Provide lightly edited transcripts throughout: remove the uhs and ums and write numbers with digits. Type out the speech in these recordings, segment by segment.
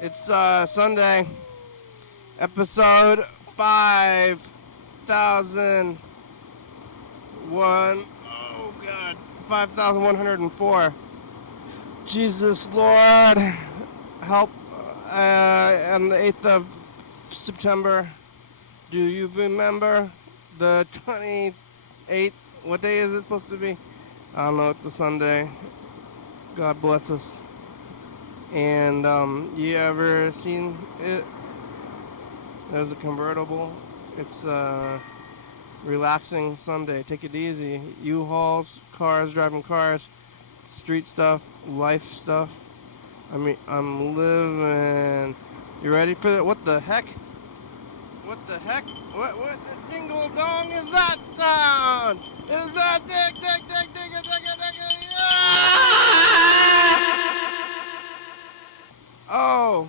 It's Sunday, episode 5,001. Oh God, 5,104. Jesus Lord, help! On the 8th of September, do you remember the 28th? What day is it supposed to be? I don't know. It's a Sunday. God bless us. And you ever seen it? There's a convertible. It's relaxing Sunday. Take it easy. U-Hauls, cars, driving cars, street stuff, life stuff. I mean, I'm living. You ready for that? What the heck? What the heck? What the dingle dong is that sound? Is that dig? Oh,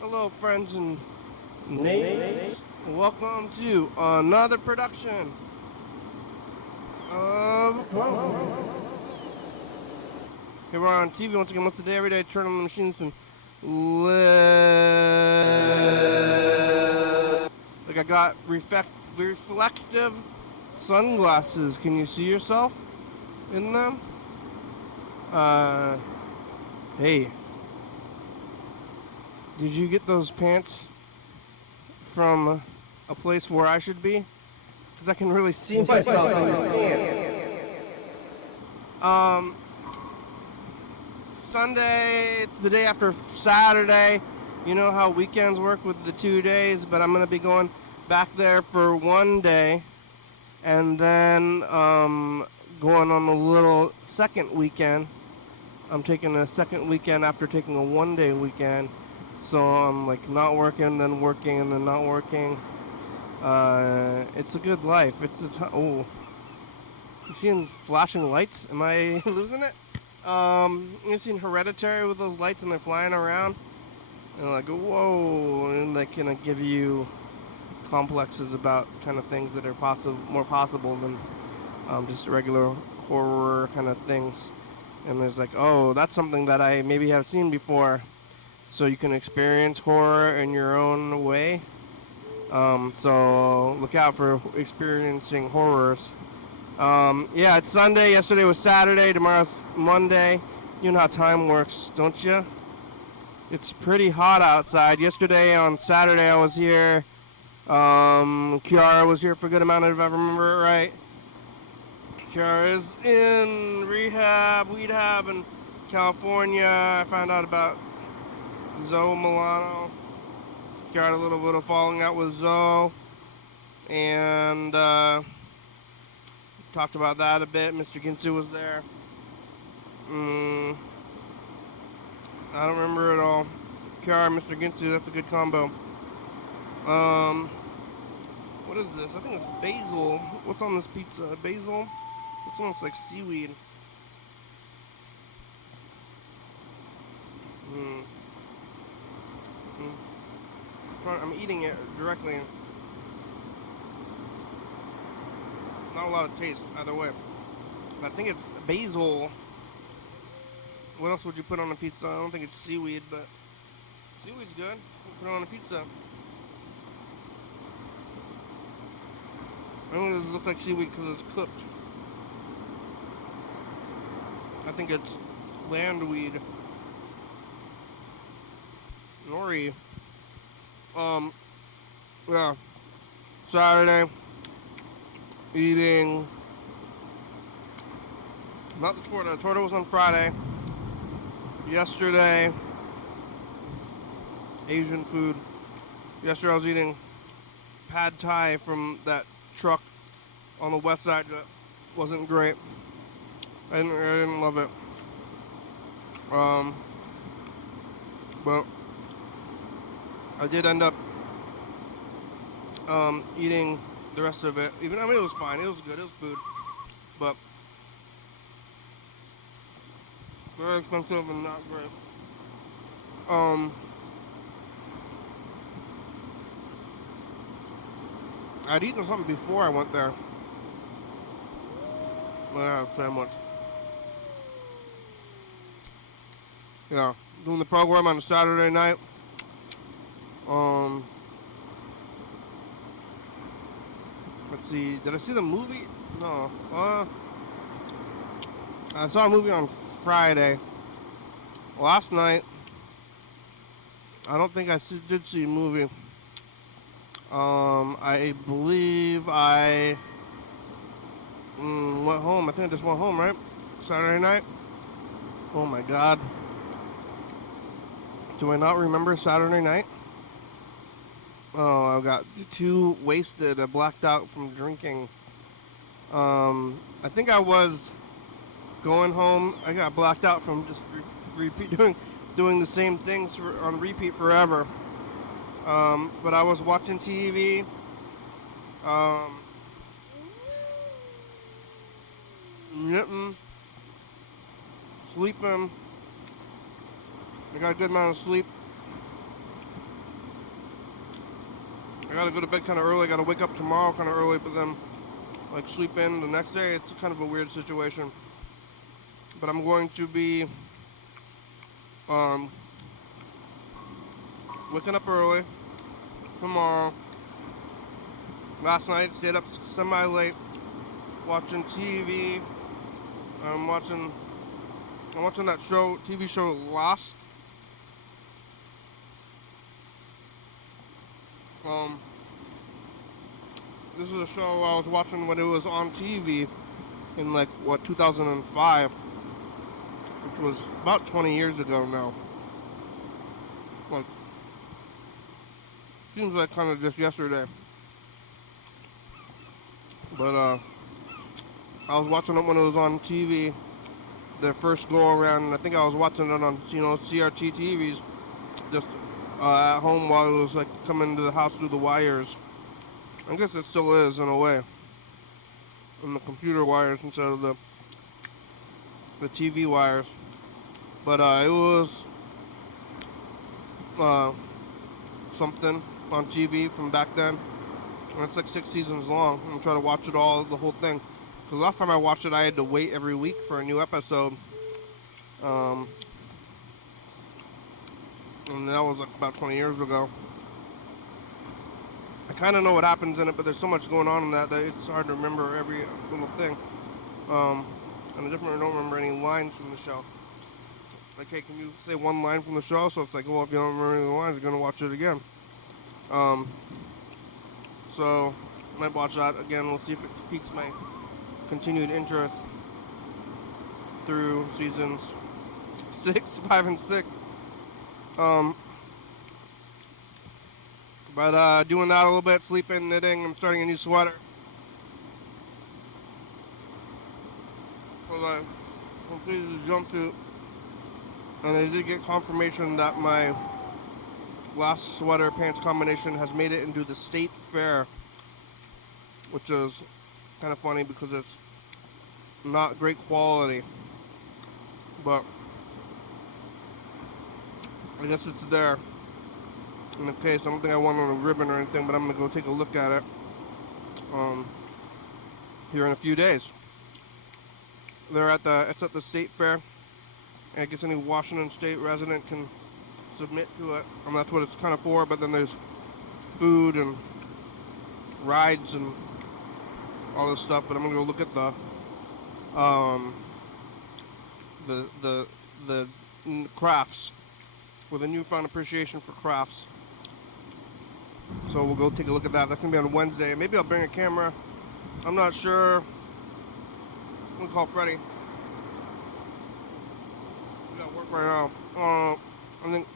hello, friends and neighbors. Welcome to another production of. Here we're on TV once again, once a day, every day. Turn on the machines and live. Like I got reflective sunglasses. Can you see yourself in them? Hey. Did you get those pants from a place where I should be? Because I can really see myself in these pants. Sunday, it's the day after Saturday. You know how weekends work with the 2 days, but I'm going to be going back there for one day and then going on a little second weekend. I'm taking a second weekend after taking a one-day weekend. So I'm like not working, then working, and then not working. It's a good life. It's oh, you seeing flashing lights? Am I losing it? You seen Hereditary with those lights and they're flying around, and like whoa, and they kind of give you complexes about kind of things that are more possible than just regular horror kind of things. And there's like, oh, that's something that I maybe have seen before. So you can experience horror in your own way. So look out for experiencing horrors. Yeah, it's Sunday. Yesterday was Saturday. Tomorrow's Monday. You know how time works, don't you? It's pretty hot outside. Yesterday on Saturday I was here. Kiara was here for a good amount of it, if I remember it right. Kiara is in rehab, in California. I found out about Zoe Milano. Got a little bit of falling out with Zoe, and talked about that a bit. Mr. Ginsu was there. I don't remember it all. Kiara and Mr. Ginsu, that's a good combo. What is this? I think it's basil. What's on this pizza? Basil? It's almost like seaweed. I'm eating it directly. Not a lot of taste either way. I think it's basil. What else would you put on a pizza? I don't think it's seaweed, but seaweed's good. Put it on a pizza. I don't think it looks like seaweed because it's cooked. I think it's landweed. Nori. Yeah. Saturday. Eating. Not the torta. The torta was on Friday. Yesterday. Asian food. Yesterday I was eating pad thai from that truck on the west side that wasn't great. I didn't love it. But I did end up eating the rest of it. Even it was fine. It was good. It was food, but very expensive and not great. I'd eaten something before I went there. But I had a sandwich. Yeah, doing the program on a Saturday night. Let's see. Did I see the movie? No. I saw a movie on Friday. Last night, I don't think I did see a movie. I believe I went home. I think I just went home, right? Saturday night. Oh my God. Do I not remember Saturday night? Oh, I got too wasted. I blacked out from drinking. I think I was going home. I got blacked out from just repeat doing the same things on repeat forever. But I was watching TV. Knitting, sleeping. I got a good amount of sleep. I gotta go to bed kind of early. I gotta wake up tomorrow kind of early, but then like sleep in the next day. It's kind of a weird situation. But I'm going to be waking up early tomorrow. Last night stayed up semi-late watching TV. I'm watching that TV show Lost. This is a show I was watching when it was on TV in 2005, which was about 20 years ago now. Seems like kind of just yesterday. But I was watching it when it was on TV, the first go around, and I think I was watching it on CRT TVs, just at home while it was coming to the house through the wires. I guess it still is in a way, in the computer wires instead of the TV wires. But it was something on TV from back then. And it's 6 seasons long. I'm trying to watch it all, the whole thing. Because last time I watched it, I had to wait every week for a new episode. And that was about 20 years ago. I kind of know what happens in it, but there's so much going on in that it's hard to remember every little thing. And I definitely don't remember any lines from the show. Like, hey, can you say one line from the show? So it's like, well, if you don't remember any of the lines, you're going to watch it again. So I might watch that again. We'll see if it piques my continued interest through seasons 5 and 6. But doing that a little bit, sleeping, knitting. I'm starting a new sweater. So I completed the jumpsuit, and I did get confirmation that my last sweater pants combination has made it into the state fair, which is kind of funny because it's not great quality, but I guess it's there in the case. I don't think I want on a ribbon or anything, but I'm gonna go take a look at it here in a few days. It's at the state fair, and I guess any Washington State resident can submit to it, and that's what it's kind of for. But then there's food and rides and all this stuff. But I'm gonna go look at the crafts with a newfound appreciation for crafts. So we'll go take a look at that. That's gonna be on Wednesday. Maybe I'll bring a camera. I'm not sure. I'm gonna call Freddie. We got work right now. I think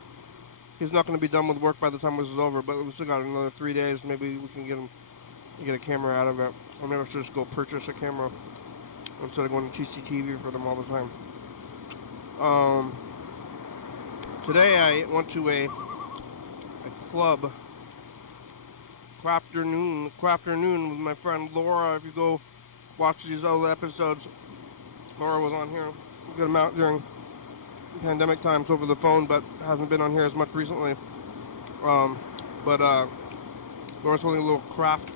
he's not going to be done with work by the time this is over, but we still got another 3 days. Maybe we can get a camera out of it. Or maybe I should just go purchase a camera instead of going to TCTV for them all the time. Today I went to a club, crafternoon with my friend Laura. If you go watch these other episodes, Laura was on here. Get them out during pandemic times over the phone, but hasn't been on here as much recently. But Laura's holding a little craft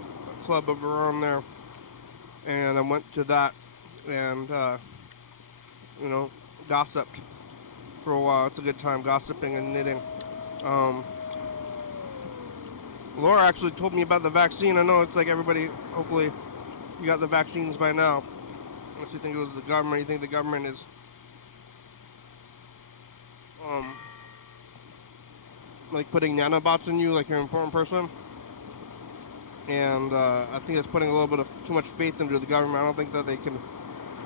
club of her own there, and I went to that and gossiped for a while. It's a good time gossiping and knitting. Um, Laura actually told me about the vaccine. I know it's like everybody, hopefully you got the vaccines by now. Unless you think it was the government, you think the government is um, like putting nanobots in you like you're an important person. And I think it's putting a little bit of too much faith into the government. I don't think that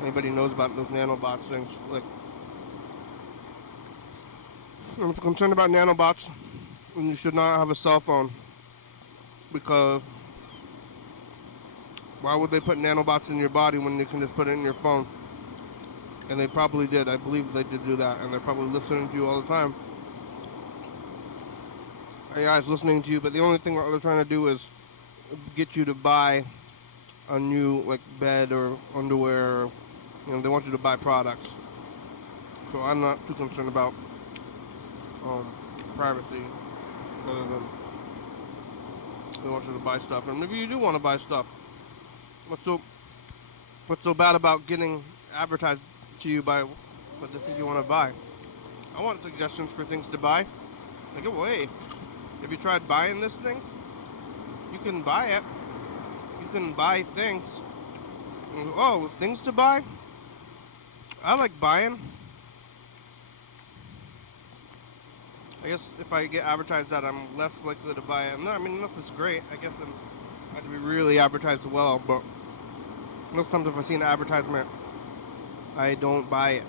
anybody knows about those nanobots things. Like, I'm concerned about nanobots, and you should not have a cell phone, because why would they put nanobots in your body when you can just put it in your phone? And they probably did. I believe they did do that, and they're probably listening to you all the time. AI is listening to you, but the only thing what they're trying to do is get you to buy a new like bed or underwear. Or, they want you to buy products. So I'm not too concerned about privacy, other than they want you to buy stuff. And maybe you do want to buy stuff. What's so bad about getting advertised to you by what they think you want to buy? I want suggestions for things to buy. Like, oh, hey, have you tried buying this thing? You can buy it. You can buy things. Oh, things to buy? I like buying. I guess if I get advertised that, I'm less likely to buy it. No, I mean, unless it's great. I guess I have to be really advertised well, but most times if I see an advertisement, I don't buy it.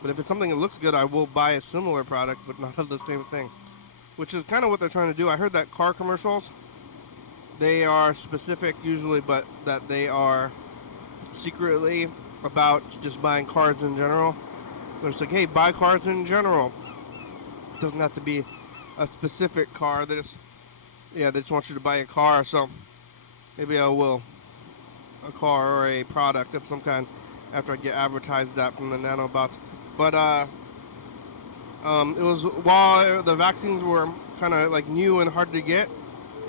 But if it's something that looks good, I will buy a similar product, but not of the same thing. Which is kind of what they're trying to do. I heard that car commercials, they are specific usually, but that they are secretly about just buying cars in general. But it's like, hey, buy cars in general. It doesn't have to be a specific car. They just want you to buy a car. So maybe I will. A car or a product of some kind after I get advertised that from the nanobots. But it was while the vaccines were kind of like new and hard to get,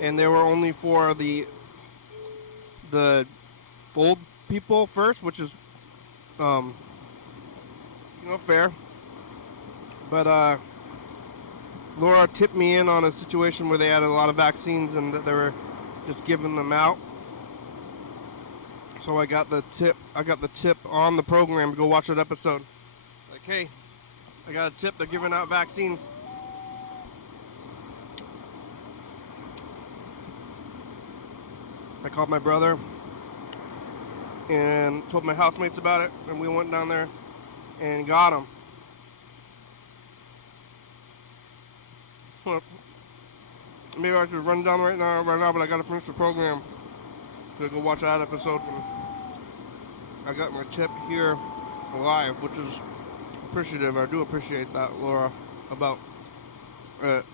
and they were only for the old people first, which is fair. But Laura tipped me in on a situation where they had a lot of vaccines and that they were just giving them out. So I got the tip on the program to go watch that episode. Like, hey, I got a tip, they're giving out vaccines. I called my brother and told my housemates about it, and we went down there and got them. Well, maybe I should run down right now, but I gotta finish the program to go watch that episode. And I got my tip here live, which is appreciative. I do appreciate that, Laura, about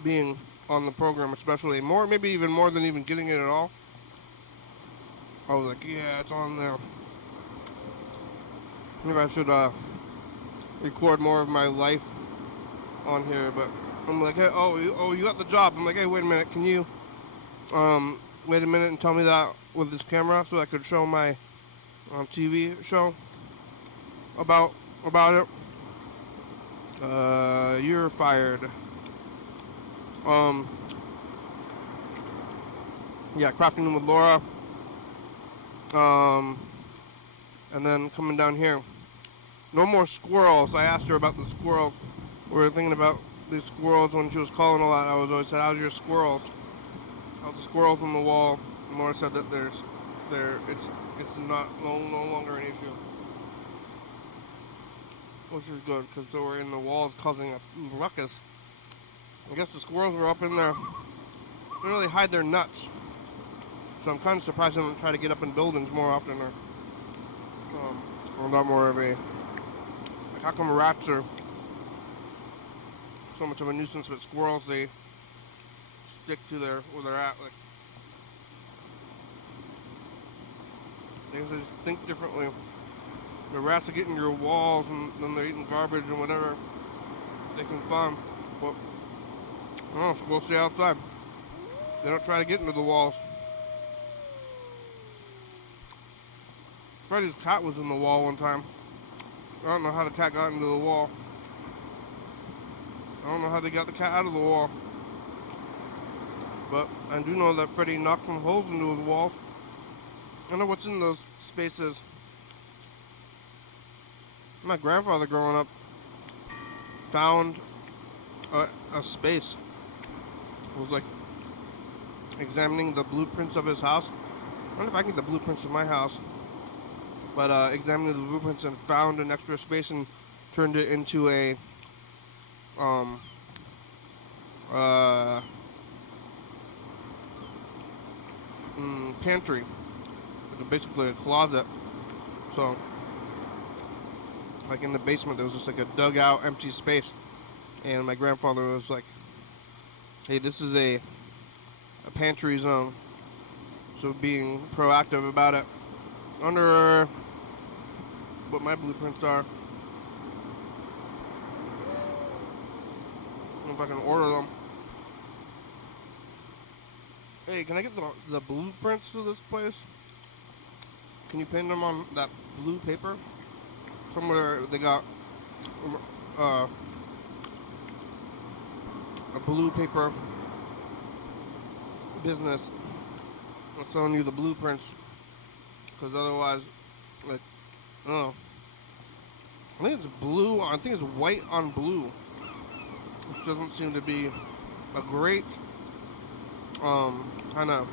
being on the program, especially maybe even more than even getting it at all. I was like, yeah, it's on there. Maybe I should record more of my life on here, but I'm like, hey, you got the job. I'm like, hey, wait a minute, can you wait a minute and tell me that with this camera so I could show my TV show about it. You're fired. Crafting with Laura. And then coming down here. No more squirrels. I asked her about the squirrels. We were thinking about these squirrels when she was calling a lot. I was always said, how's your squirrels? How's the squirrels on the wall? And Laura said that it's not no longer an issue. Which is good, because they were in the walls causing a ruckus. I guess the squirrels were up in there. They really hide their nuts. So I'm kind of surprised they don't try to get up in buildings more often. Or not more of a... Like, how come rats are so much of a nuisance, but squirrels, they stick to where they're at. Like, they just think differently. The rats are getting your walls, and then they're eating garbage and whatever they can find. But I don't know, squirrels stay outside. They don't try to get into the walls. Freddy's cat was in the wall one time. I don't know how the cat got into the wall. I don't know how they got the cat out of the wall. But I do know that Freddy knocked some holes into the walls. I don't know what's in those spaces. My grandfather growing up found a space. It was like examining the blueprints of his house. I don't know if I can get the blueprints of my house. But examining the blueprints and found an extra space and turned it into a pantry, like basically a closet. So, like in the basement, there was just like a dugout, empty space, and my grandfather was like, "Hey, this is a pantry zone." So being proactive about it. Under what my blueprints are. I don't know if I can order them. Hey, can I get the blueprints to this place? Can you paint them on that blue paper? Somewhere they got a blue paper business that's selling you the blueprints. Because otherwise, like, I don't know. I think it's blue. I think it's white on blue. Which doesn't seem to be a great kind of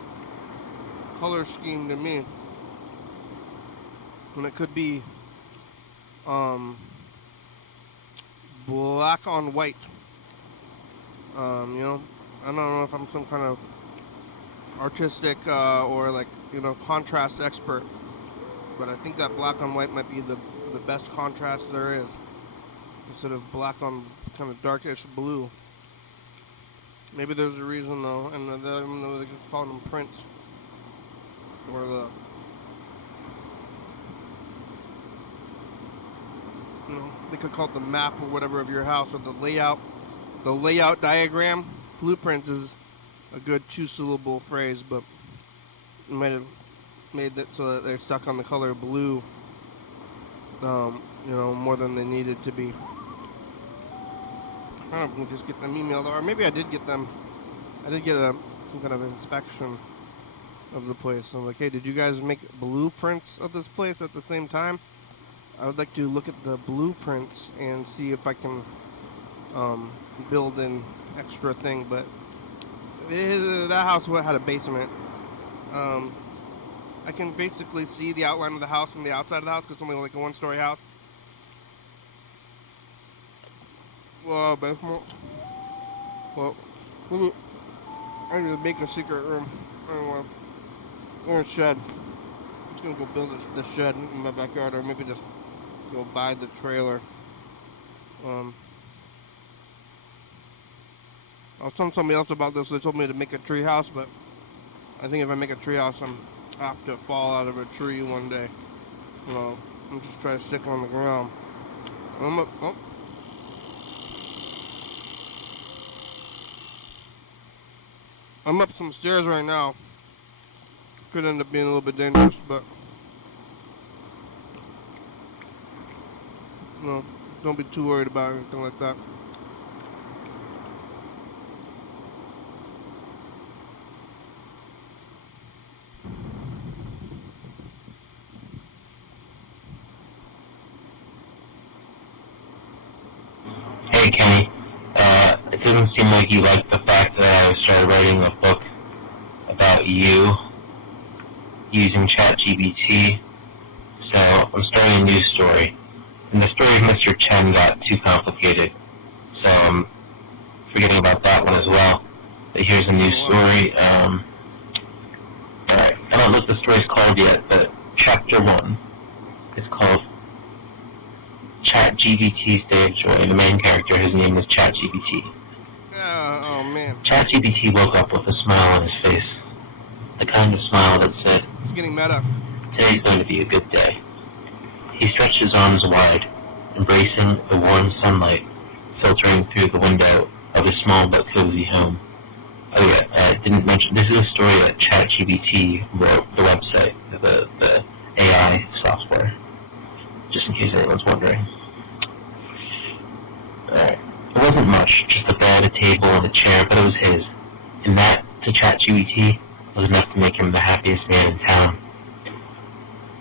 color scheme to me. And it could be black on white. You know, I don't know if I'm some kind of artistic or like, you know, contrast expert, but I think that black on white might be the best contrast there is, instead of black on kind of darkish blue. Maybe there's a reason though, and they just call them prints, or they could call it the map or whatever of your house, or the layout diagram. Blueprints is a good 2-syllable phrase, but you might have made it so that they're stuck on the color blue, you know, more than they needed to be. I don't know if we just get them emailed, or maybe I did get them. I did get some kind of inspection of the place. I'm like, hey, did you guys make blueprints of this place at the same time? I would like to look at the blueprints and see if I can build an extra thing, but that house had a basement. I can basically see the outline of the house from the outside of the house because it's only like a 1-story house. Well, basement. Well, I need to make a secret room. Anyway, or a shed. I'm just gonna go build the shed in my backyard, or maybe just go buy the trailer. I was telling somebody else about this. They told me to make a tree house, but I think if I make a tree house, I'm apt to fall out of a tree one day. So I'm just trying to stick on the ground. I'm up some stairs right now. Could end up being a little bit dangerous, but no, don't be too worried about anything like that. Hey Kenny, it doesn't seem like you like the fact that I started writing a book about you using ChatGPT, so I'm starting a new story. And the story of Mr. Chen got too complicated, so I'm forgetting about that one as well. But here's a new story. Alright, I don't know what the story's called yet, but chapter 1 is called ChatGPT's Day of Joy. The main character, his name is ChatGPT. Oh man. ChatGPT woke up with a smile on his face. The kind of smile that said, It's getting meta. "Today's going to be a good day." He stretched his arms wide, embracing the warm sunlight filtering through the window of his small but cozy home. Oh yeah, I didn't mention, this is a story that ChatGPT wrote, the website, the AI software, just in case anyone's wondering. Alright, It wasn't much, just a bed, a table, and a chair, but it was his. And that, to ChatGPT, was enough to make him the happiest man in town.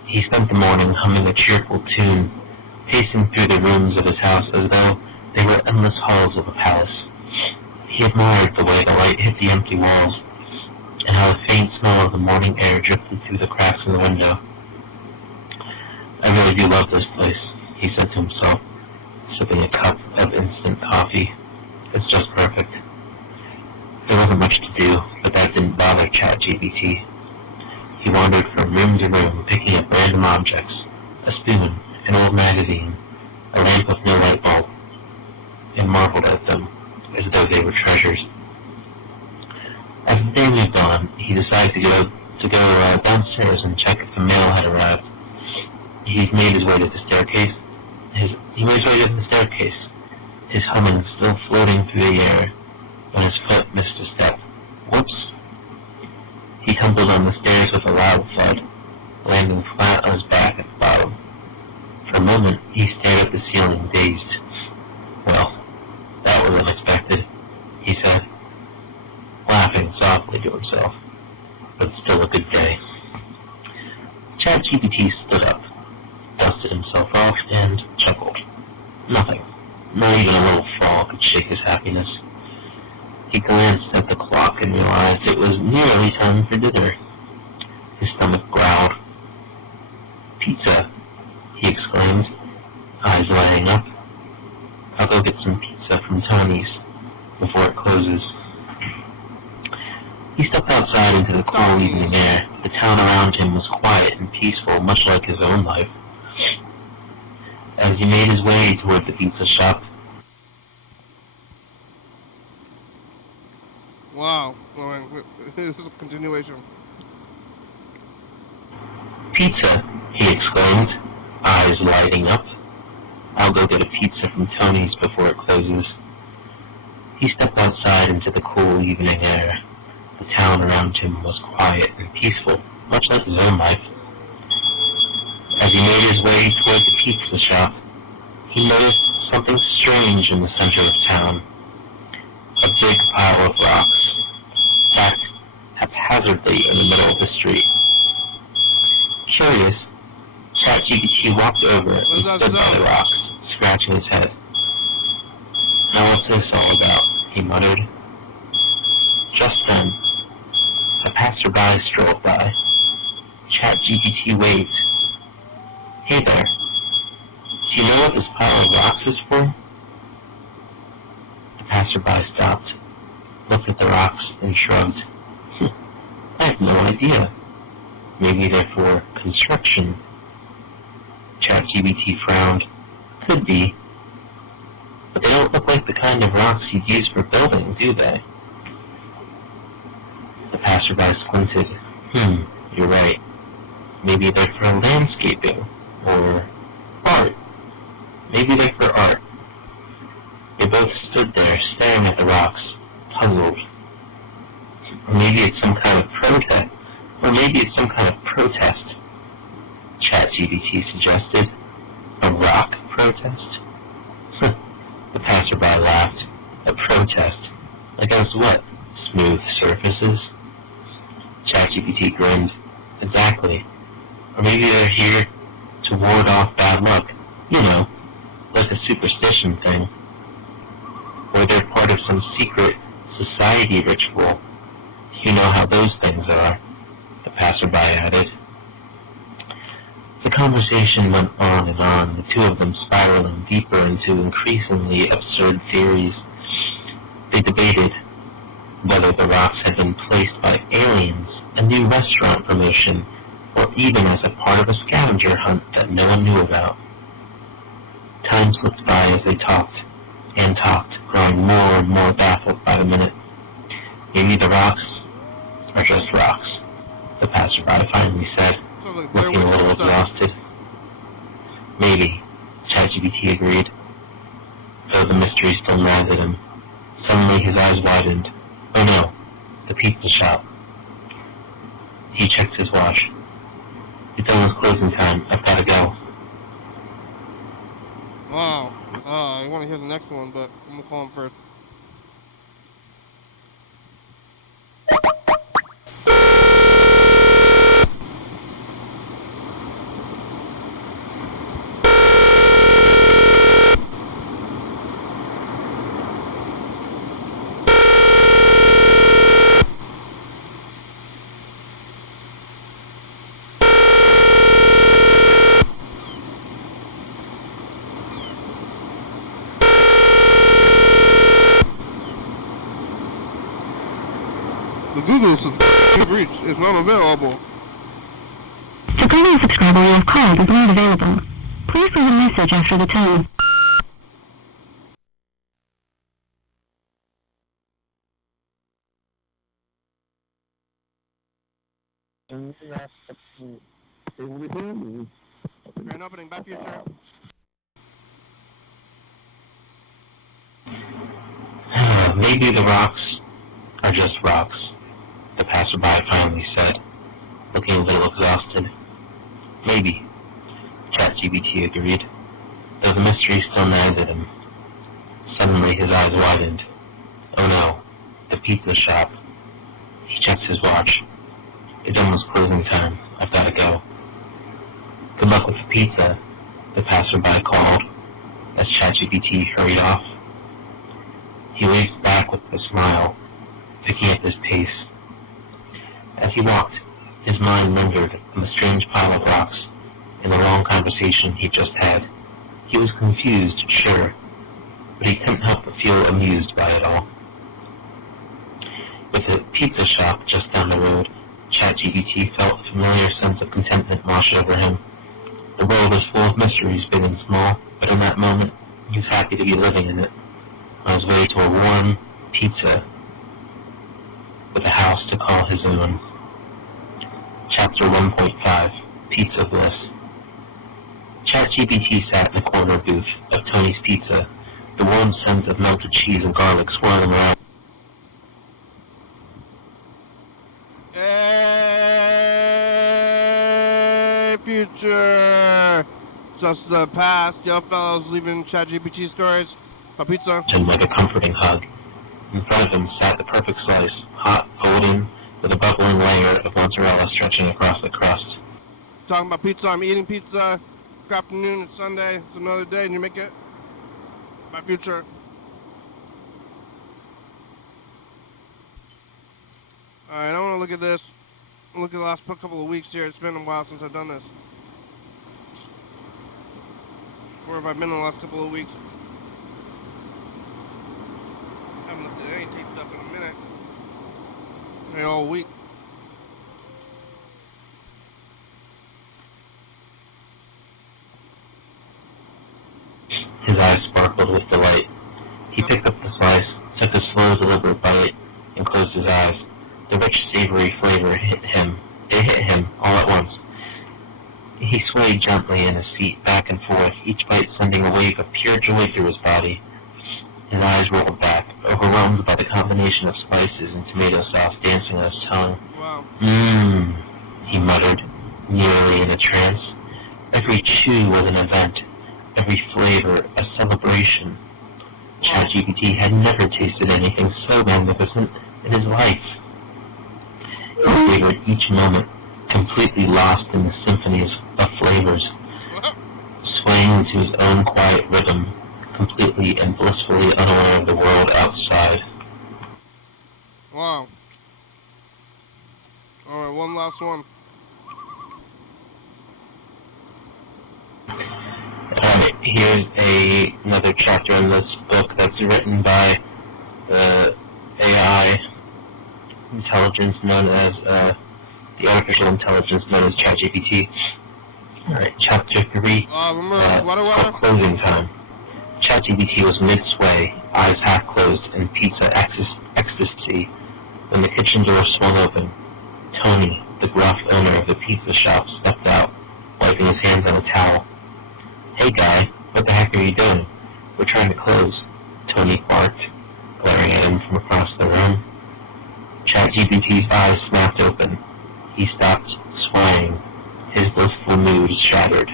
He spent the morning humming a cheerful tune, pacing through the rooms of his house as though they were endless halls of a palace. He admired the way the light hit the empty walls, and how the faint smell of the morning air drifted through the cracks in the window. I really do love this place, he said to himself, sipping a cup of instant coffee. It's just perfect. There wasn't much to do, but that didn't bother ChatGPT. He wandered from room to room, picking up random objects, a spoon, an old magazine, a lamp with no light bulb, and marveled at them as though they were treasures. As the day moved on, he decided to go downstairs and check if the mail had arrived. He made his way to the staircase. His humming still floating through the air, when his foot missed a step. Whoops! He tumbled on the stairs with a loud thud, landing flat on his back at the bottom. For a moment, he stared at the ceiling, dazed. Well, that was unexpected, he said, laughing softly to himself. But still a good day. ChatGPT stood up, dusted himself off, and chuckled. Nothing, not even a little fall, could shake his happiness. He glanced at the clock and realized it was nearly time for dinner. His stomach growled. Pizza, he exclaimed, eyes lighting up. I'll go get some pizza from Tony's before it closes. He stepped outside into the cool evening air. The town around him was quiet and peaceful, much like his own life. As he made his way toward the pizza shop, Wow. Here's a continuation. Pizza, he exclaimed, eyes lighting up. I'll go get a pizza from Tony's before it closes. He stepped outside into the cool evening air. The town around him was quiet and peaceful, much like his own life. As he made his way toward the pizza shop, he noticed something strange in the center of town. A big pile of rocks, stacked haphazardly in the middle of the street. Curious, ChatGPT walked over and stood by the rocks, scratching his head. Now what's this all about? He muttered. Just then, a passerby strolled by. ChatGPT waved. Hey there. Do you know what this pile of rocks is for? The passerby stopped, looked at the rocks, and shrugged. I have no idea. Maybe they're for construction. ChatGPT frowned. Could be. But they don't look like the kind of rocks you'd use for building, do they? The passerby squinted. You're right. Maybe they're for landscaping, or art. Maybe they're for art. They both stood there, staring at the rocks, puzzled. Or maybe it's some kind of protest. ChatGPT suggested. A rock protest? The passerby laughed. A protest? Against what? Smooth surfaces? ChatGPT grinned. Exactly. Or maybe they're here to ward off bad luck. You know, like a superstition thing. Or they're part of some secret society ritual. You know how those things are, the passerby added. The conversation went on and on, the two of them spiraling deeper into increasingly absurd theories. They debated whether the rocks had been placed by aliens, a new restaurant promotion, or even as a part of a scavenger hunt that no one knew about. Time slipped by as they talked, growing more and more baffled by the minute. Maybe the rocks are just rocks, the passerby finally said, looking a little exhausted. Maybe, ChatGPT agreed, though the mystery still nagged at him. Suddenly his eyes widened. Oh no, the pizza shop. He checked his watch. It's almost closing time. I've got to go. Wow. I want to hear the next one, but I'm gonna call him first. The Google subscribe reach is not available. The Google subscriber you have called is not available. Please leave a message after the tone. Grand opening, back future. Maybe the rocks are just rocks, the passerby finally said, looking a little exhausted. Maybe, ChatGPT agreed, though the mystery still nagged at him. Suddenly his eyes widened. Oh no, the pizza shop. He checked his watch. It's almost closing time. I've got to go. Good luck with the pizza, the passerby called, as ChatGPT hurried off. He waved back with a smile, picking up his pace. As he walked, his mind lingered on the strange pile of rocks and the long conversation he'd just had. He was confused, sure, but he couldn't help but feel amused by it all. With a pizza shop just down the road, ChatGPT felt a familiar sense of contentment wash over him. The world was full of mysteries, big and small, but in that moment, he was happy to be living in it, on his way to a warm pizza with a house to call his own. Chapter 1.5, Pizza Bliss. ChatGPT sat in the corner booth of Tony's Pizza, the warm scent of melted cheese and garlic swirling around. Hey, future! Just the past, y'all fellas leaving ChatGPT stories about pizza. And like a comforting hug. In front of him sat the perfect slice, hot, golden, with a bubbling layer of mozzarella stretching across the crust. Talking about pizza, I'm eating pizza. Good afternoon, it's Sunday, it's another day, and you make it. My future. Alright, I want to look at this. Look at the last couple of weeks here. It's been a while since I've done this. Where have I been in the last couple of weeks? I haven't looked at any tape stuff in a minute. Maybe all week. His eyes sparkled with delight. He picked up the slice, took a slow, deliberate bite, and closed his eyes. The rich, savory flavor hit him. It hit him all at once. He swayed gently in his seat, back and forth, each bite sending a wave of pure joy through his body. His eyes rolled back, overwhelmed by the combination of spices and tomato sauce dancing on his tongue. Wow. Mmm, he muttered, nearly in a trance. Every chew was an event, every flavor a celebration. ChatGPT had never tasted anything so magnificent in his life. He savored each moment, completely lost in the symphonies of flavors, swaying into his own quiet rhythm, completely and blissfully unaware of the world outside. Wow. Alright, one last one. Here's another chapter in this book that's written by the AI intelligence known as, the artificial intelligence known as ChatGPT. Alright, chapter 3, What? closing time. ChatGPT was mid-sway, eyes half closed, in pizza ecstasy, when the kitchen door swung open. Tony, the gruff owner of the pizza shop, stepped out, wiping his hands on a towel. Hey guy, what the heck are you doing? We're trying to close, Tony barked, glaring at him from across the room. ChatGPT's eyes snapped open. He stopped swaying, his blissful mood shattered.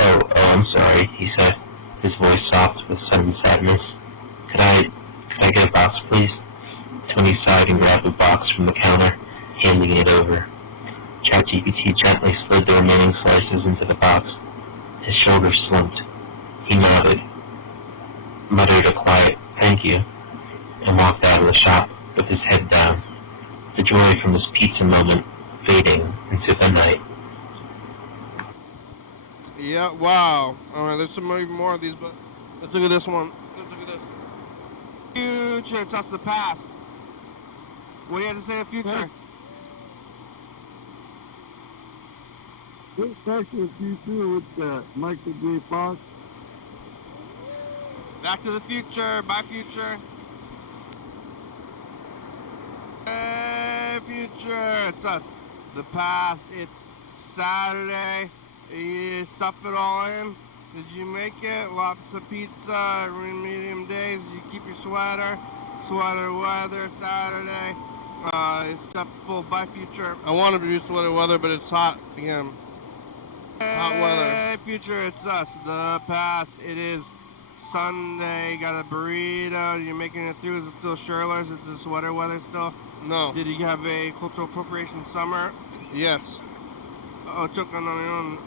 Oh, I'm sorry, he said. His voice soft with sudden sadness. Could I get a box, please? Tony sighed and grabbed a box from the counter, handing it over. ChatGPT gently slid the remaining slices into the box. His shoulders slumped. He nodded, muttered a quiet "thank you," and walked out of the shop with his head down, the joy from his pizza moment fading into the night. Yeah, wow. Alright, there's some even more of these, but let's look at this one. Let's look at this. Future, it's us the past. What do you have to say the future? What's Back to the Future with Michael J. Fox? Back to the future, bye future. Hey, future, it's us. The past, it's Saturday. You stuff it all in. Did you make it? Lots of pizza, medium days. You keep your sweater. Sweater weather, Saturday. It's stuffed full, bye future. I wanted to do sweater weather, but it's hot again. Hot weather. Hey, future, it's us. The past, it is Sunday. Got a burrito. You're making it through. Is it still Shirlers? Is it sweater weather still? No. Did you have a cultural appropriation summer? Yes. Oh, choking on your own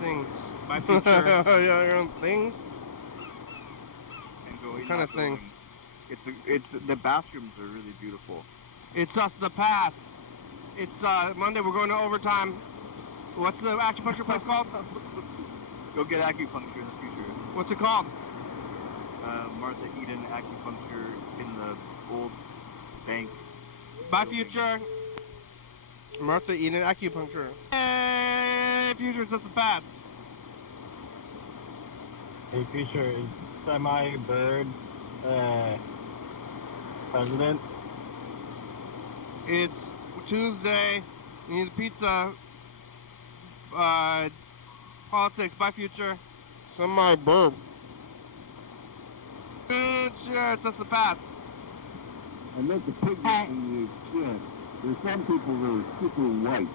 things. By future. Yeah, your own things? What kind of things? It's the bathrooms are really beautiful. It's us, the past. It's Monday. We're going to overtime. What's the acupuncture place called? Go get acupuncture in the future. What's it called? Martha Eden Acupuncture in the old bank. Bye, future. Martha Eden Acupuncture. Hey, future, it's just the past. Hey, future, is Semi-Bird president? It's Tuesday. You need a pizza. Politics. Bye, future. Semi-Bird. Future, it's just the past. I met the pigment in your skin. There's some people that are super white.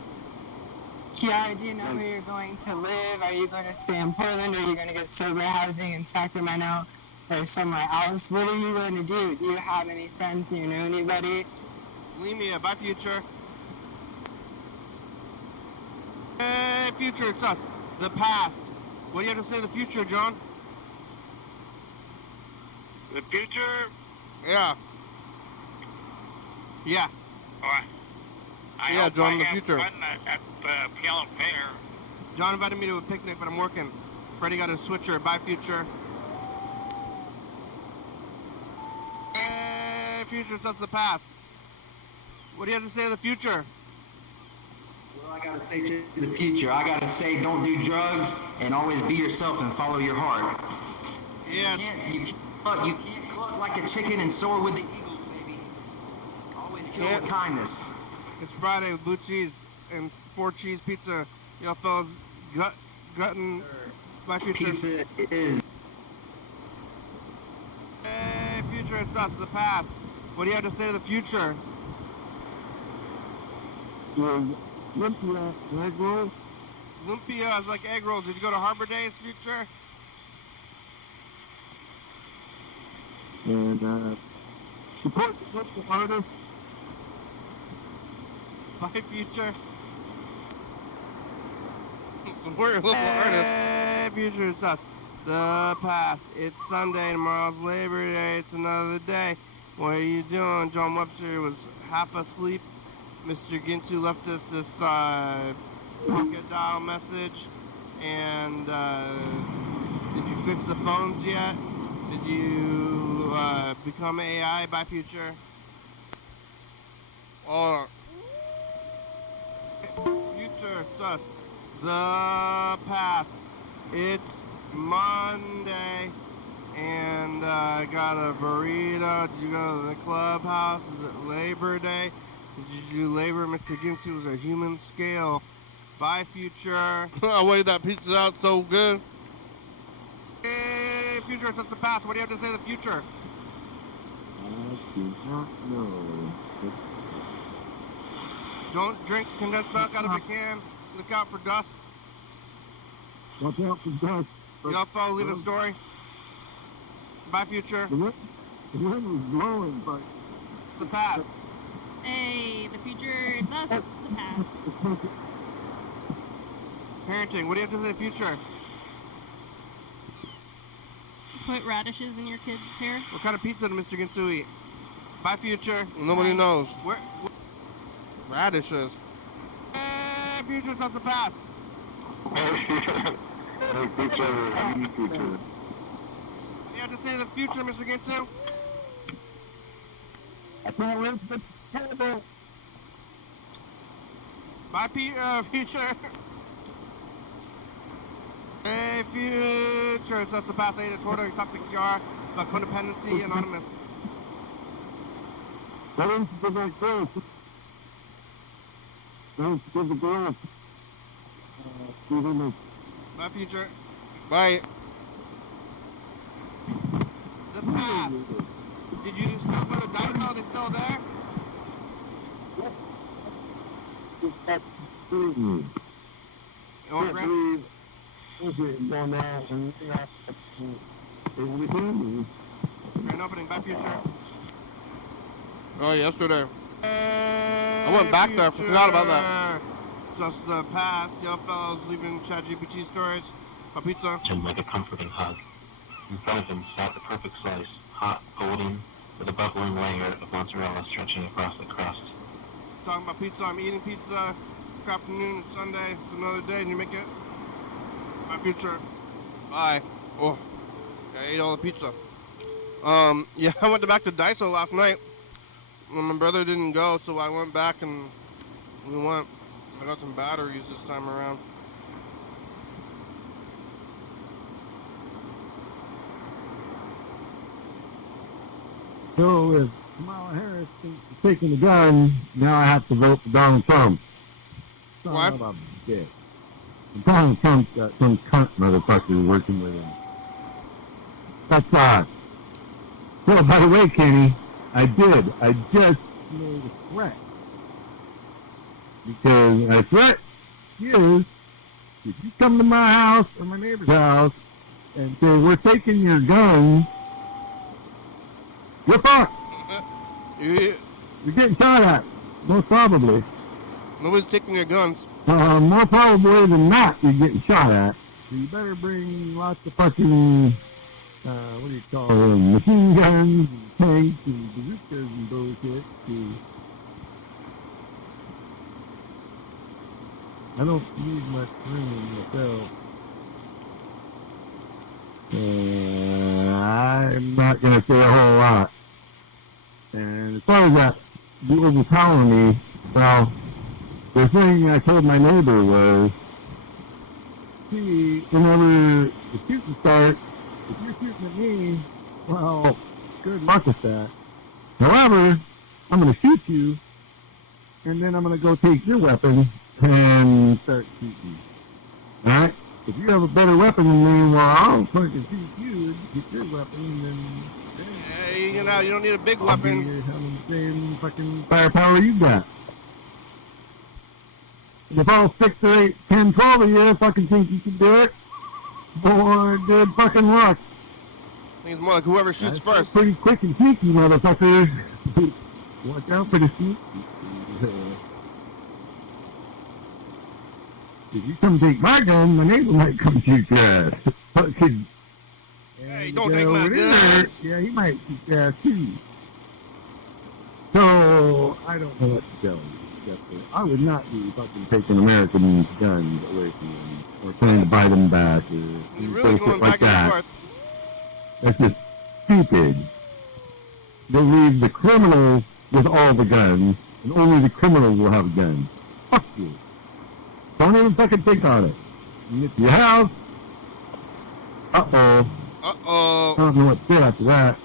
Kiara, do you know where you're going to live? Are you going to stay in Portland, or are you going to get sober housing in Sacramento or somewhere else? What are you going to do? Do you have any friends? Do you know anybody? Lemia, bye, future. Hey, future, it's us. The past. What do you have to say the future, John? The future? Yeah. Yeah. I Yeah, hope John, I the have future. fun at the piano fair. John invited me to a picnic, but I'm working. Freddie got a switcher. Bye, future. Hey, future, it's us the past. What do you have to say of the future? Well, I gotta say to the future, I gotta say don't do drugs and always be yourself and follow your heart. Yeah. You can't cluck like a chicken and soar with the eagles, baby. Always kill with kindness. It's Friday with blue cheese and 4 cheese pizza. Y'all fellas gutting my future. Pizza is. Hey, future, it's us, the past. What do you have to say to the future? Lumpia egg rolls. Lumpia is like egg rolls. Did you go to Harbor Days, future? And support the local artists. Bye, future. We're your local artist. Hey, future, it's us. The past. It's Sunday. Tomorrow's Labor Day. It's another day. What are you doing? John Webster was half asleep. Mr. Ginsu left us this pocket dial message. And did you fix the phones yet? Did you become AI by future? Or future, it's us. The past. It's Monday. And I got a burrito. Did you go to the clubhouse? Is it Labor Day? Did you do labor? Mr. Ginsu was a human scale. Bye, future. I weighed that pizza out so good. Hey, future, it's just the past. What do you have to say the future? I do not know. Don't drink condensed milk out of a can. Look out for dust. Watch out for dust. Y'all follow leave a story? Bye, future. The wind was blowing, but It's the past. Hey, the future, it's us, the past. Parenting, what do you have to say to the future? Put radishes in your kid's hair. What kind of pizza did Mr. Ginsu eat? Bye, future. Nobody knows. Where? Radishes. Hey, future, it's us the past. hey, future, happy future. What do you have to say to the future, Mr. Ginsu? I can't wait for the table. Bye, future. Hey, future, it's us the past. I ate a Twitter, toxic jar, about codependency, anonymous. Don't give that girl. Don't give the girl. Bye, future. Bye. The past. Did you still go to Dinosaur? Are they still there? You want Grant? Grand opening. Bye, future. Oh, yesterday. I went back there. Forgot about that. Just the past. Y'all fellas leaving ChatGPT storage. A pizza. Him like a comforting hug. In front of him sat the perfect slice, hot, golden, with a bubbling layer of mozzarella stretching across the crust. Talking about pizza. I'm eating pizza. Afternoon, it's Sunday. It's another day, and you make it. My future. Bye. Oh, I ate all the pizza. Yeah, I went back to Daiso last night. My brother didn't go, so I went back and we went. I got some batteries this time around. So if Kamala Harris thinks she's taking the gun, now I have to vote for Donald Trump. Son What? of a bitch. Donald Trump's got some cunt motherfucker working with him. That's odd. Well, by the way, Kenny, I just made a threat. Because a threat is, if you come to my house or my neighbor's house and say, we're taking your guns, you're fucked. You're getting shot at, most probably. Nobody's taking your guns. More probably than not, you're getting shot at. So you better bring lots of fucking, what do you call them, machine guns and tanks and bazookas and bullshit. I don't need much room myself. I'm not going to say a whole lot. And as far as that, the overpowering me, well, the thing I told my neighbor was, see, whenever the shooting starts, if you're shooting at me, well, good luck with that. However, I'm going to shoot you, and then I'm going to go take your weapon and start shooting. Alright? If you have a better weapon than me, well, I'll fucking shoot you and get your weapon, and then... You know, you don't need a big I'll weapon. be having the same fucking firepower you got. If all 6 or 8, 10, 12 of you fucking think you can do it, boy, good fucking luck. I think it's more like whoever shoots first. Pretty quick and sneaky, motherfucker. Watch out for the sneaky. If you come take my gun, my neighbor might come shoot your ass. Fucking. Hey, don't take my gun. Yeah, he might shoot your ass too. So, I don't know what to tell you. I would not be fucking taking American guns away from them, or trying to buy them back, or You're really going like back and that. forth. That's just stupid. They leave the criminals with all the guns, and only the criminals will have guns. Fuck you. Don't even fucking think on it. You get to your house. Uh-oh. Uh-oh. I don't know what to say after that.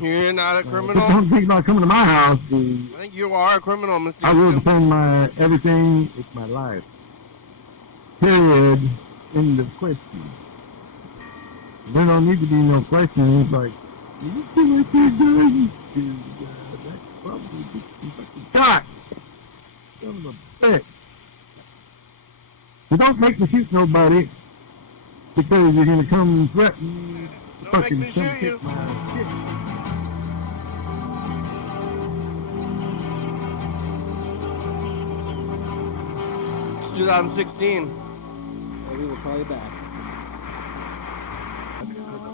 You're not a criminal? Don't think about coming to my house. I think you are a criminal, Mr. I will Gibson. defend my everything. It's my life. Period. End of question. There don't need to be no question. It's like, you see what you're doing? That's probably just some fucking shot. Son of a bitch. So don't make me shoot nobody. because you're gonna come threaten me. Don't Fucking make me come shoot you. kick my shit. It's 2016. We will call you back.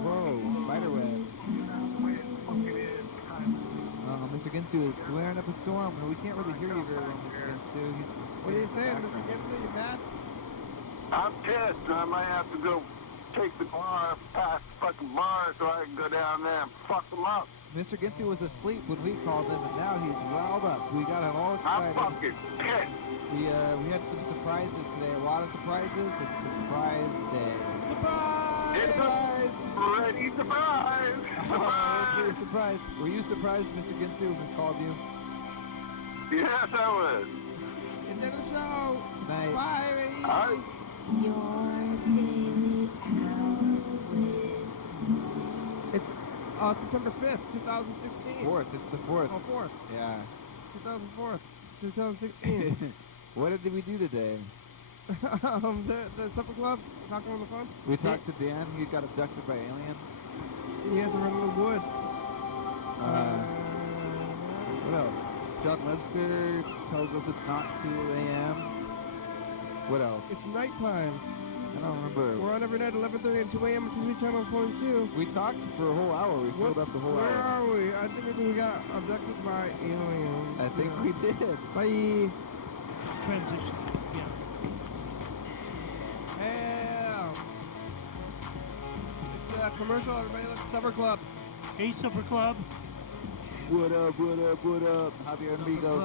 Whoa, spiderweb. Mr. Ginsu is swearing up a storm, and we can't really hear you very well, Mr. Ginsu. What are you saying, Mr. Gibson? You mad? I'm pissed. I might have to go take the car past the fucking bar so I can go down there and fuck them up. Mr. Ginsu was asleep when we called him, and now he's riled up. We got him all I'm excited. fucking pissed. We had some surprises today. A lot of surprises. It's surprise day. It's a ready surprise. Oh, it's a surprise. Were you surprised, Mr. Ginsu, when we called you? Yes, I was. End of the show. Night. Bye. It's September 5th, 2016. 4th. It's the 4th. Oh, 4th. Yeah. 2016. What did we do today? The supper club, talking on the phone. We talked to Dan. He got abducted by aliens. He had to run in the woods. What else? John Webster tells us it's not 2 a.m. What else? It's nighttime. I don't remember. We're on every night, 11:30 and 2 a.m. on TV channel 42. We talked for a whole hour. We filled up the whole Where hour. are we? I think maybe we got abducted by aliens. I think we did. Bye. Transition. Yeah. Hell. It's a commercial. Everybody look at Supper Club. Hey, Supper Club. What up, what up, what up? Javier Amigo,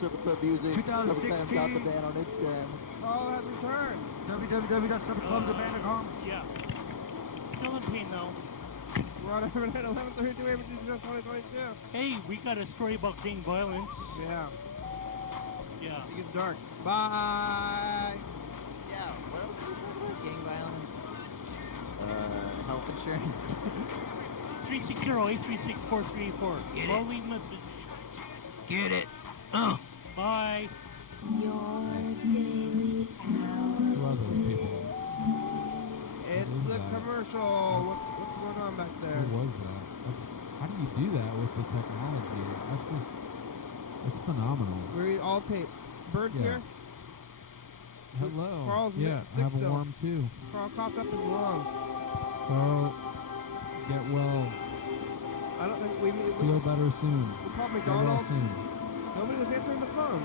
Supper Club Music. 2016. Got the band on Instagram. Oh, has returned. www.supperclubs.com. Yeah. Still in pain, though. We're on every night, 11:30 to 2 a.m. on 2022. Hey, we got a story about gang violence. Yeah. Yeah. It gets dark. Bye. Yeah, what else do we talk about? Gang violence. Health insurance. 360-836-4384. Get Or it. leave message. Get it. Bye. It's the commercial. What's going on back there? What was that? How do you do that with the technology? That's just, it's phenomenal. We all tape. Birds Yeah. here. Hello. Carl's yeah, sick I have a still. worm too. Carl coughed up his lungs. So, get well. I don't think we Feel better soon. we called Get well McDonald's. soon. Nobody was answering the phone.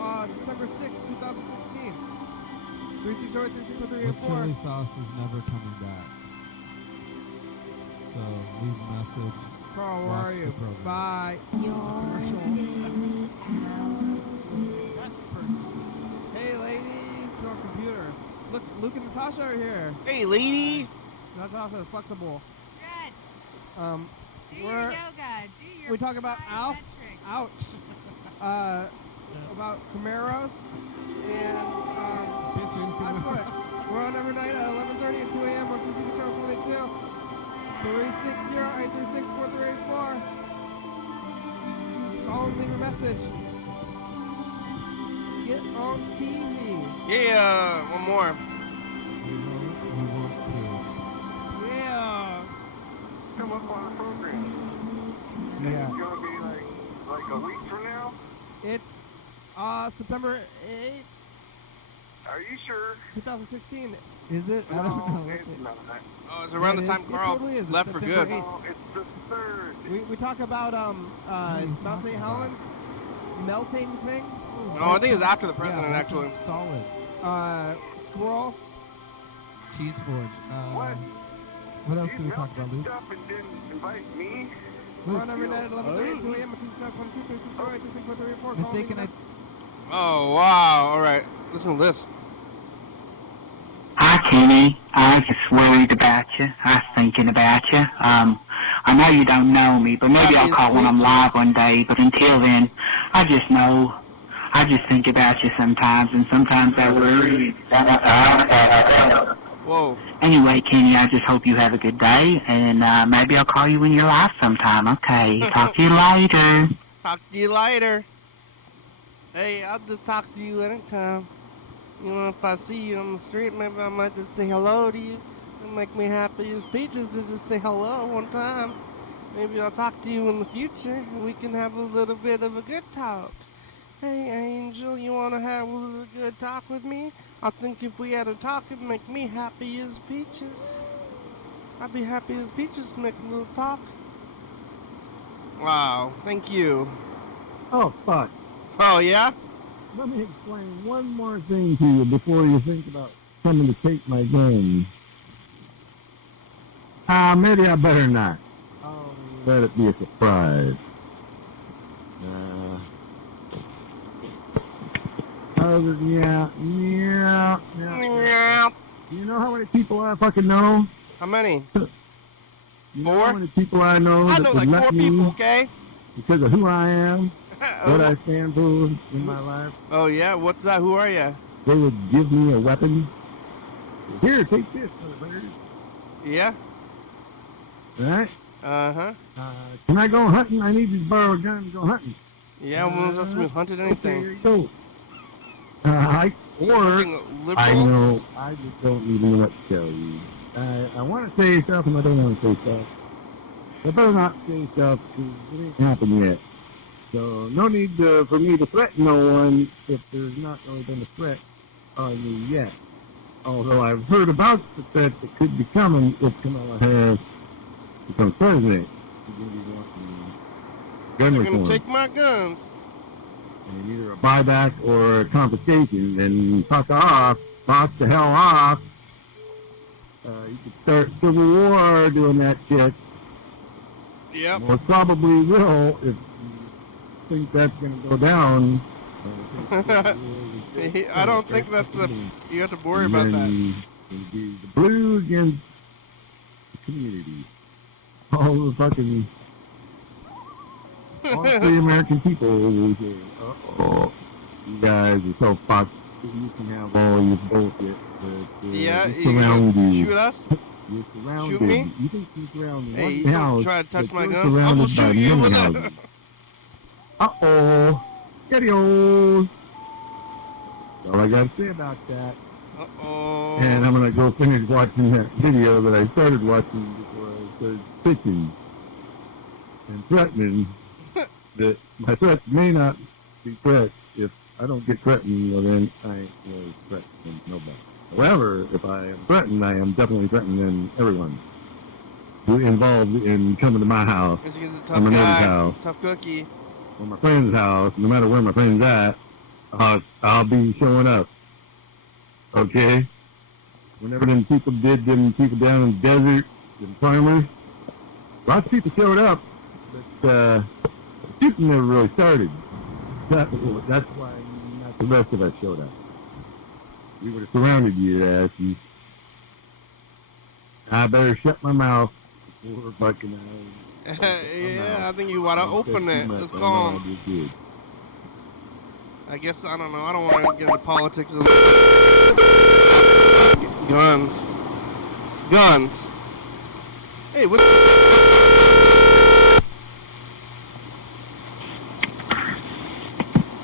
It's September 6th, 2016. 360-836-4384. The chili sauce is never coming back. So, leave a message. Carl, where Watch are the you? program. Bye. Commercial. Hey, ladies. To our computer. Look, Luke and Natasha are here. Hey, lady. Natasha is flexible. Stretch. Do We're, your yoga. Do your we talk about plyometrics. ouch. About Camaros and that's what. We're on every night at 11:30 and 2 a.m. on TV Channel 22. 360-836-4384. Call and leave a message. Get on TV. Yeah, one more. Yeah. Come up on the program. Yeah. It's gonna be like a week from now. It's September 8th, Are you sure? 2016. Is it? I No, don't know. it's not. Oh, it's around the time Carl totally is. It's left for September good. 8th. No, it's the third. We talk about Mount St. Helens melting thing. Oh, I think it was after the president, actually. Solid. Squirrel. Cheese Forge. What? What else You do we talk melted about, Luke? stuff and didn't invite me? We're on every night at 11:30 2 a.m. Mistaken, Oh, wow. All right. Listen to this. Hi, Kenny. I was just worried about you. I was thinking about you. I know you don't know me, but maybe I'll call when I'm live one day. But until then, I just think about you sometimes, and sometimes I worry. Whoa. Anyway, Kenny, I just hope you have a good day, and maybe I'll call you when you're live sometime. Okay, talk to you later. Talk to you later. Hey, I'll just talk to you anytime. You know, if I see you on the street, maybe I might just say hello to you. It'll make me happy as peaches to just say hello one time. Maybe I'll talk to you in the future, and we can have a little bit of a good talk. Hey, Angel, you want to have a little good talk with me? I think if we had a talk, it'd make me happy as peaches. I'd be happy as peaches to make a little talk. Wow, thank you. Oh, fuck. Oh, yeah? Let me explain one more thing to you before you think about coming to take my gun. Maybe I better not. I'll let it be a surprise. Yeah. Do you know how many people I fucking know? How many? You know how many people I know I that know would like let 4 me, people, okay? because of who I am, what I stand for in my life. Oh, yeah? What's that? Who are you? They would give me a weapon. Here, take this, motherfucker. Yeah? Right? Uh-huh. Can I go hunting? I need you to borrow a gun to go hunting. Yeah, when was last time you hunted anything? Okay, here you go. I know, I just don't even know what to tell you. I want to say stuff and I don't want to say stuff. I better not say stuff because it ain't happened yet. So no need for me to threaten no one if there's not really been a threat on me yet. Although I've heard about the threat that could be coming if Kamala Harris becomes president. She's going to be wanting gun They're reform. going to take my guns. And either a buyback or a confiscation. And fuck the hell off. You could start civil war doing that shit. Yep. Most probably will if you think that's going to go down. I don't think that's you have to worry about that. The blue against the community. All the fucking all the American people will say, uh-oh, you guys are so fucked. You can have all your bullshit. Yeah, you shoot us? You're surrounded. Shoot me? You think you're surrounded. Hey, you one don't house, try to touch my you're guns. I will surrounded by shoot you with many it. houses. Uh-oh. Get-o. That's all I got to say about that. Uh-oh. And I'm going to go finish watching that video that I started watching before I started pitching and threatening that my threats may not be threats. If I don't get threatened, well then I ain't really threatening nobody. However, if I am threatened, I am definitely threatening everyone who involved in coming to my house, He's a tough or my neighbor's guy, house, tough cookie. or my friend's house. No matter where my friend's at, I'll be showing up. Okay? Whenever them people did them people down in the desert, them farmers, lots of people showed up, but the shooting never really started. That's why not the rest of us showed up. We would have surrounded you, asses. I better shut my mouth before fucking Yeah, I think you want to open it. Let's calm. I guess, I don't know. I don't want to get into politics. Guns. Guns. Hey, what's this?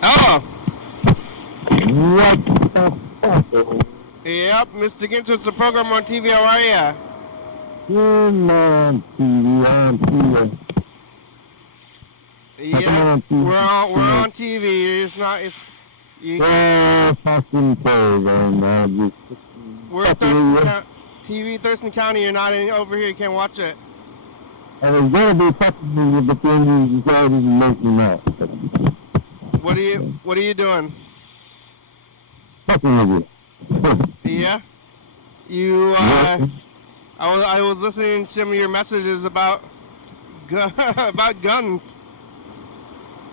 Oh! What the fuck? Yep, Mr. Ginch, it's a program on TV. How are ya? On TV. Yeah, we're on TV. It's not. It's. You, we're TV, Thurston County. You're not over here. You can't watch it. I was gonna be fucking with you, but then you decided to make me mad. What are you doing? Fucking with you. Yeah. You. I was listening to some of your messages about about guns.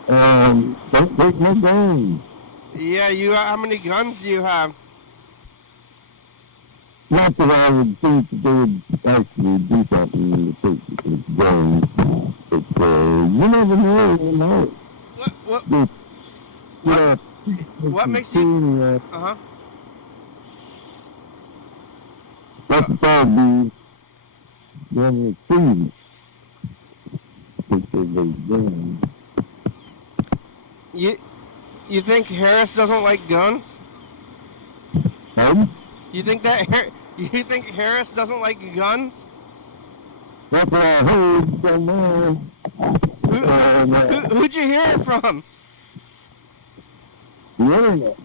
Don't take my guns. Yeah, how many guns do you have? Not that I would think that they would actually do something to take guns. But, you never know. What makes you... Uh-huh. That's the thing, when you You think Harris doesn't like guns? You think that you think Harris doesn't like guns? That's what I heard somewhere. Who'd you hear it from? The internet.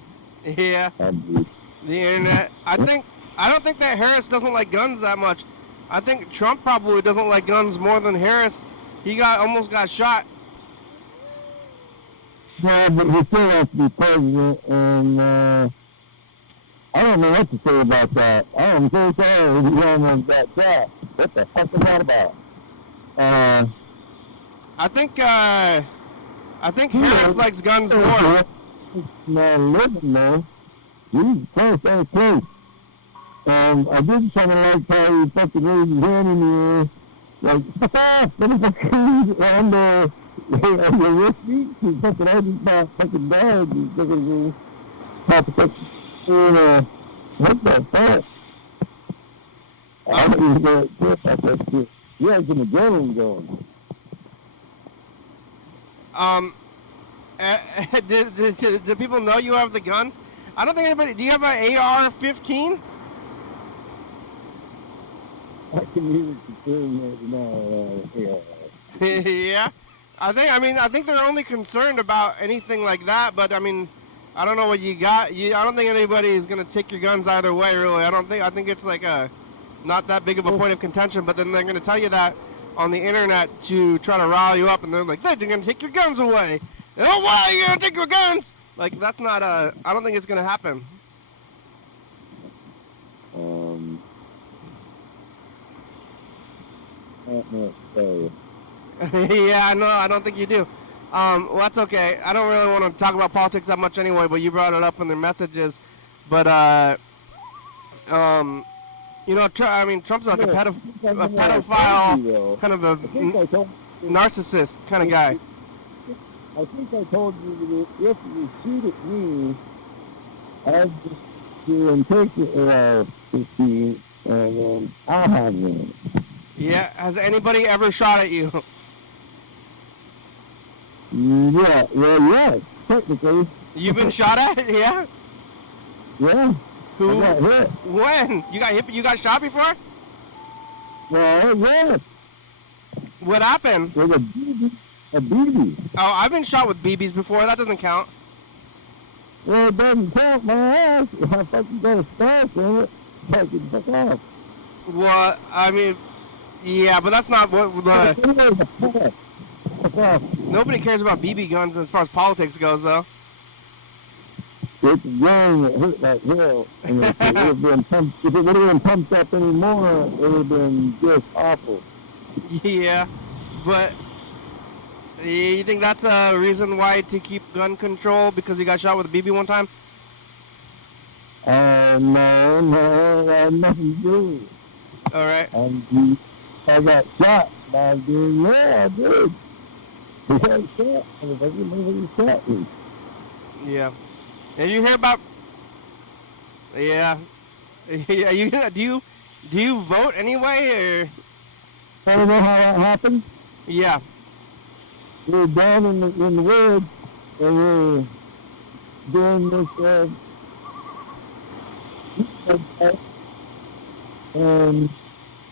Yeah, the internet. I don't think that Harris doesn't like guns that much. I think Trump probably doesn't like guns more than Harris. He almost got shot. Yeah, but he still has to be president, and I don't know what to say about that. I am so sorry he almost got shot. What the fuck is that about? I think Harris likes guns more. Man, listen, man. Jesus Christ, that was close. I did kind of like how he fucking raised his hand in the air. Like, what is the keys on the wrist beat? He fucking opened my fucking bag. He's fucking what the fuck? I don't even know what that shit. Yeah, it's an adrenaline going. Do people know you have the guns? I don't think anybody. Do you have an AR-15? I can even confirm that now. Yeah, I think they're only concerned about anything like that. But I mean, I don't know what you got. I don't think anybody is gonna take your guns either way. Really, I think it's like not that big of a point of contention. But then they're gonna tell you that on the internet to try to rile you up, and they're like, they're gonna take your guns away. Oh, why are you gonna take your guns? Like, that's not I don't think it's gonna happen. Yeah, no, I don't think you do. Well, that's okay. I don't really want to talk about politics that much anyway, but you brought it up in their messages. But, you know, Trump's like a pedophile, kind of a narcissist kind of guy. I think I told you that if you shoot at me, I'd just do and take it 15, and then I'll have one. Yeah, has anybody ever shot at you? Yeah, well, yes, technically. You've been shot at? Yeah? Yeah. Who? I got hit. When? You got hit? You got shot before? Well, yes. What happened? With a BB. A BB. Oh, I've been shot with BBs before. That doesn't count. Well, it doesn't count my ass. If I fucking got a stash in it, fucking fuck off. Well, I mean, yeah, but that's not what nobody cares about BB guns as far as politics goes, though. It's a gun that hurt like hell. And if it would have been pumped up anymore, it would have been just awful. Yeah, but you think that's a reason why to keep gun control, because he got shot with a BB one time? No, that had nothing to do with it. All right. I got shot by a dude. Yeah, I did. He got shot. Nobody shot me. Yeah. Did you hear about? Yeah. Yeah. Do you vote anyway, or? I don't know how that happened. Yeah. We were down in the woods, and we were doing this. And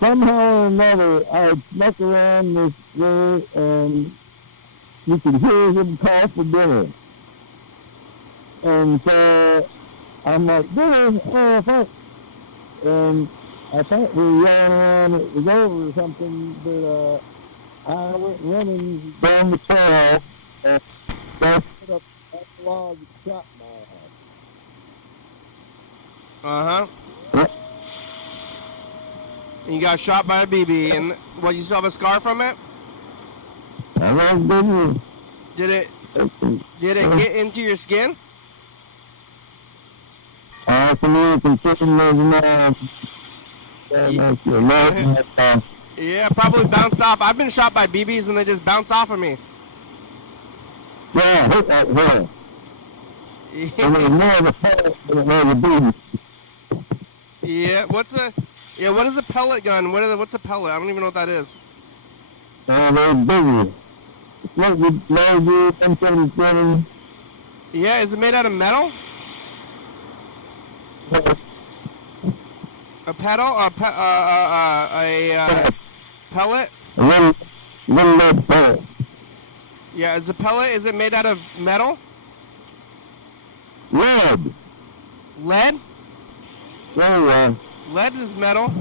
somehow or another, I snuck around this way, and you could hear him call for dinner. And so I'm like, dinner? Oh, fuck. And I thought we ran around, it was over or something, but I went running down the trail, and I put up that log and shot my ass. Uh-huh. And you got shot by a BB, and what, you still have a scar from it? Did it get into your skin? Yeah, probably bounced off. I've been shot by BBs and they just bounce off of me. Yeah, hit that well. And it was more of a pellet than it was a BB. Yeah, what is a pellet gun? What's a pellet? I don't even know what that is. They're bigger. It's like the larger M77. Yeah, is it made out of metal? A pedal? A pellet? A little lead pellet. Yeah, is a pellet, is it made out of metal? Lead. Lead? Yeah. Lead is metal.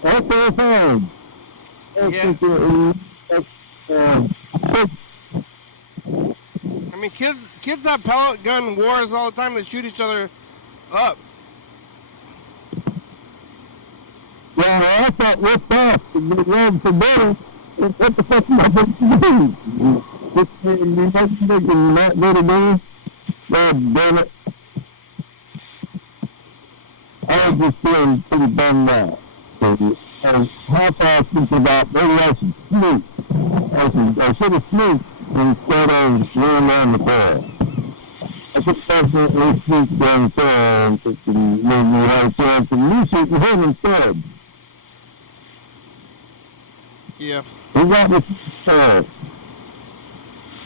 That's what I found. Yeah. I mean, kids have pellet gun wars all the time. They shoot each other up. Yeah, I thought ripped off to get ready for better. What the fuck am I supposed to do? You can not go to dinner? God damn it. I was just feeling pretty bummed out. So, half hour since about, maybe I should sneak. I should have sneaked instead of running down the floor. I should definitely sneak down the floor and thinking maybe I had a chance of me shooting him instead. Yeah. He got me fair.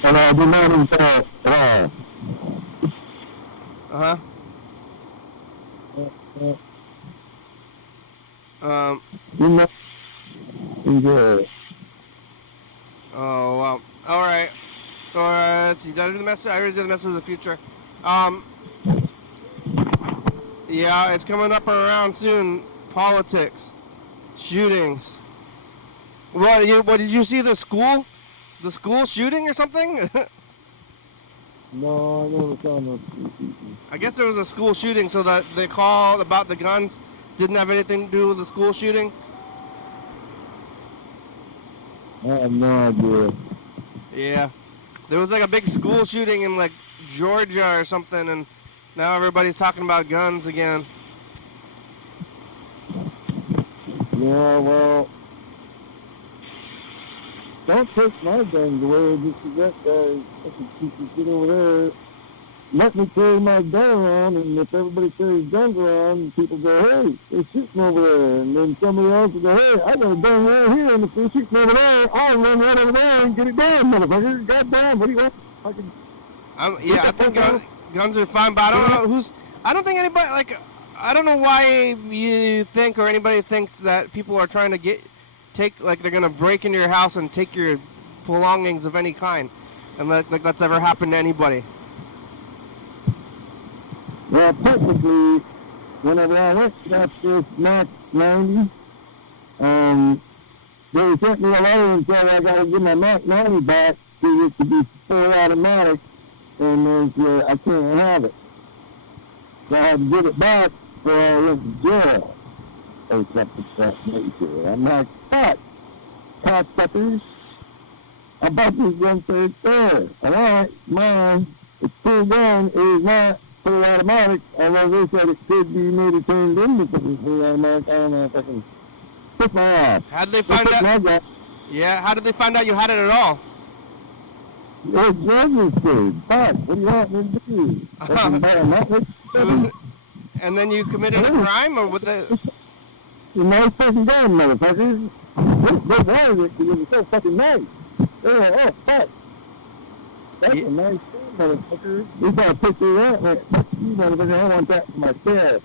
And I did not enjoy it at all. Uh-huh. You know, enjoy it. Oh, wow. Alright. Let's see. Did I do the message? I already did the message of the future. Yeah, it's coming up around soon. Politics. Shootings. What did you see the school? The school shooting or something? No, I never saw no. I guess there was a school shooting, so that the call about the guns didn't have anything to do with the school shooting. I have no idea. Yeah, there was like a big school shooting in like Georgia or something, and now everybody's talking about guns again. Yeah, well, don't take my guns away just to that guy. I can keep your shit over there. Let me carry my gun around, and if everybody carries guns around, people go, hey, they're shooting over there. And then somebody else will go, hey, I got a gun right here, and if they're shooting over there, I'll run right over there and get it done, motherfucker. Goddamn, what do you want? I think guns are fine, but I don't know I don't think anybody, like, I don't know why you think or anybody thinks that people are trying to like they're going to break into your house and take your belongings of any kind. And like that's ever happened to anybody. Well, technically, whenever I went to this Max 90, they sent me a letter and said I got to get my Mac 90 back because it could be full automatic, and I can't have it. So I had to get it back before I went to jail. Or something of that nature. I'm like, fuck, cocksuckers. I bought this gun for it's there. Alright, mine, it's full gun, it is not full automatic, although they said it could be maybe turned into something full automatic. I don't know if I can pick my ass. How did they find out? Yeah, how did they find out you had it at all? It's registered. Fuck, what do you want me to do? And then you committed a crime, or what the... No fucking gun, motherfuckers. They wanted it because it's so fucking nice. Oh, fuck. That's a nice thing, motherfucker. You got a picture of that, like, fuck you, motherfucker. I want that for myself.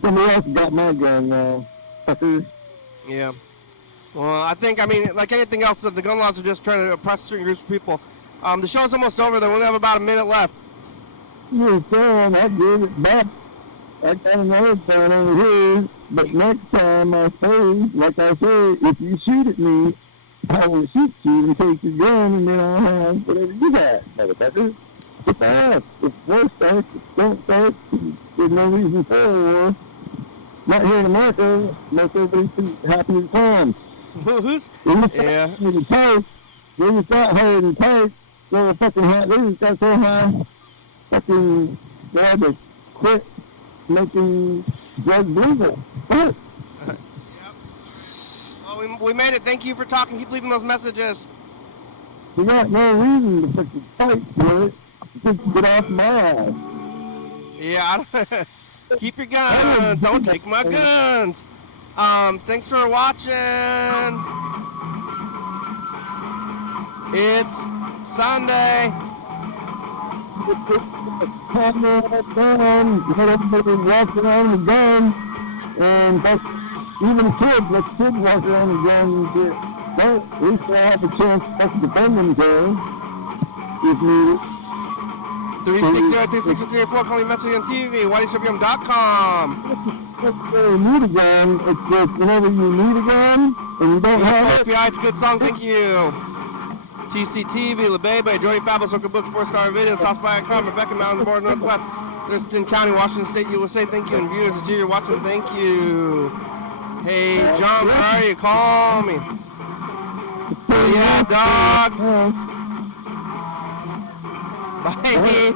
Somebody else got my gun now, fuckers. Yeah. Well, I think, like anything else, the gun laws are just trying to oppress certain groups of people. The show's almost over. They only have about a minute left. You're saying I did it back. I got another plan over here, but next time I say, like I say, if you shoot at me, I will shoot you and take your gun, and then I'll have whatever you got, motherfucker. It's fast. If war starts, it don't start. There's no reason for a war. Not here in America. Most everything's happening at times. Who's? Yeah. When you start holding tight, they were fucking hot. They just got so high. Fucking, they had to quit making drugs legal. What? Yep. Well, we made it. Thank you for talking. Keep leaving those messages. You got no reason to fucking fight for it. Just get off my ass. Yeah, keep your guns. Don't take my guns. Thanks for watching. It's Sunday. Everybody walking around with a gun. And that's even kids, let kids walk around the gun and get, well, at least they have a chance to defend themselves if needed. 360-363-4, calling message on TV, YDHWM.com. It's need a gun, it's just whenever you need a gun and you don't have it. FBI, it's a good song, thank you. TCTV, La Bebe, Jordy Fabulous, Circle Book, Sports Car Video, South by Com, Rebecca Mountain Board, Northwest, Thurston County, Washington State, USA, thank you, and viewers, it's you're watching, thank you. Hey, John, where are you? Call me. Yeah, dog. Bye.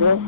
Yep.